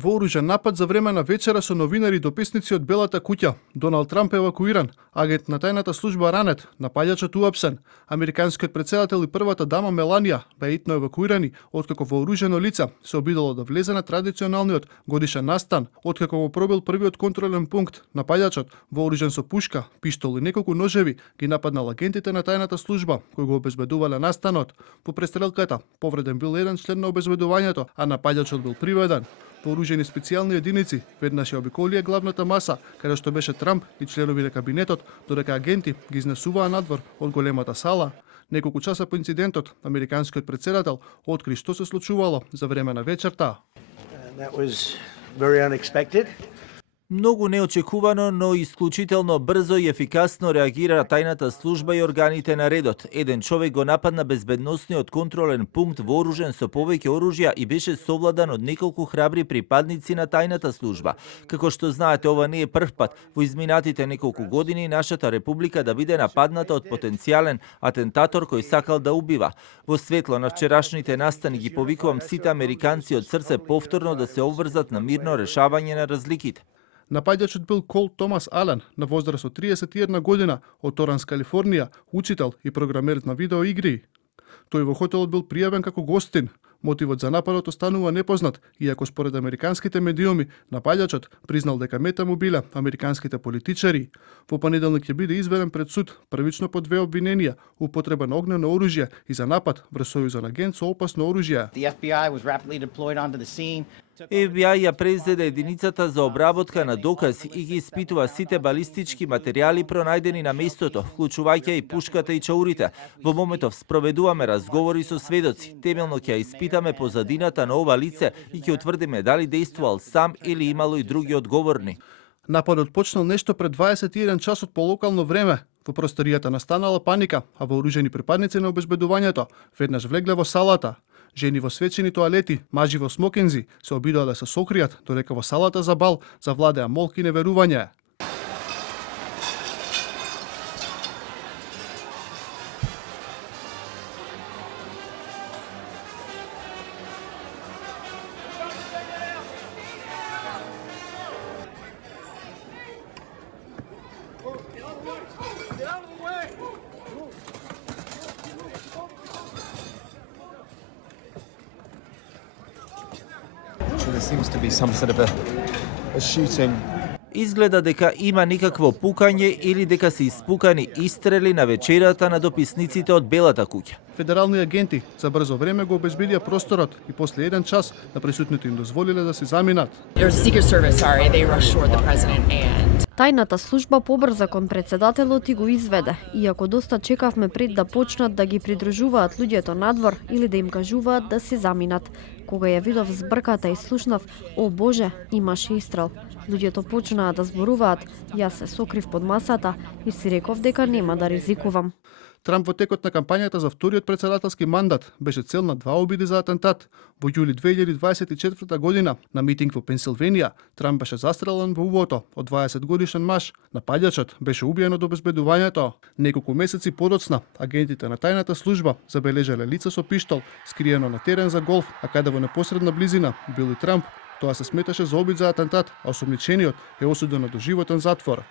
Вооружен напад за време на вечера со новинари и дописници од Белата куќа. Доналд Трамп евакуиран, агент на тајната служба ранет, напаѓачот уапсен. Американскиот претседател и првата дама Меланија беа итно евакуирани, откако вооружено лице се обидало да влезе на традиционалниот годишен настан, откако го пробил првиот контролен пункт. Напаѓачот, вооружен со пушка, пиштол и неколку ножеви, ги нападнал агентите на тајната служба, кои го обезбедувале настанот. По престрелката, повреден бил еден член на обезбедувањето, а напаѓачот бил приведен. Вооружени специјални единици веднаш ја обиколија главната маса, каде што беше Трамп и членови на кабинетот, додека агенти ги изнесуваа надвор од големата сала. Неколку часа по инцидентот, американскиот претседател откри што се случувало за време на вечерта. Многу неочекувано, но исклучително брзо и ефикасно реагира тајната служба и органите на редот. Еден човек го нападна безбедносниот контролен пункт вооружен со повеќе оружја и беше совладан од неколку храбри припадници на тајната служба. Како што знаете, ова не е прв пат во изминатите неколку години нашата република да биде нападната од потенцијален атентатор кој сакал да убива. Во светло на вчерашните настани ги повикувам сите американци од срце повторно да се обврзат на мирно решавање на разликите. Напаѓачот бил Кол Томас Ален, на возраст од 31 година, од Торанс, Калифорнија, учител и програмер на видеоигри. Тој во хотелот бил пријавен како гостин. Мотивот за нападот останува непознат, иако според американските медиуми, напаѓачот признал дека мета му биле американските политичари. Во понеделник ќе биде изведен пред суд, првично по две обвиненија, употреба на огнено оружје и за напад врз сојузен агент со опасно оружје. FBI ја презеде единицата за обработка на докази и ги испитува сите балистички материјали пронајдени на местото, вклучувајќи и пушката и чаурите. Во моментов спроведуваме разговори со сведоци. Темелно ќе испитаме позадината на ова лице и ќе утврдиме дали действувал сам или имало и други одговорни. Нападот почнал нешто пред 21 часот по локално време. Во просторијата настанала паника, а вооружени припадници на обезбедувањето веднаш влегле во салата. Жени во свечени тоалети, мажи во смокинзи се обидоа да се сокријат, додека во салата за бал завладеа молки и неверување. There seems to be some sort of a shooting. Изгледа дека има некакво пукање или дека се испукани истрели на вечерата на дописниците од Белата куќа. Федерални агенти за брзо време го обезбедија просторот и после еден час на присутните им дозволиле да се заминат. Тајната служба побрза кон претседателот и го изведе, иако доста чекавме пред да почнат да ги придружуваат луѓето надвор или да им кажуваат да се заминат. Кога ја видов збрката и слушнав, о Боже, имаше истрел. Луѓето почнаа да зборуваат, јас се сокрив под масата и си реков дека нема да ризикувам. Трамп во текот на кампањата за вториот претседателски мандат беше цел на два обиди за атентат. Во јули 2024 година на митинг во Пенсилванија, Трамп беше застрелен во убото од 20 годишен маж. Напаѓачот беше убиен од обезбедувањето. Неколку месеци подоцна, агентите на тајната служба забележале лице со пиштол скриено на терен за голф, а каде во непосредна близина бил и Трамп. Тоа се сметаше за обид за атентат, а осомничениот е осуден на доживотен затвор.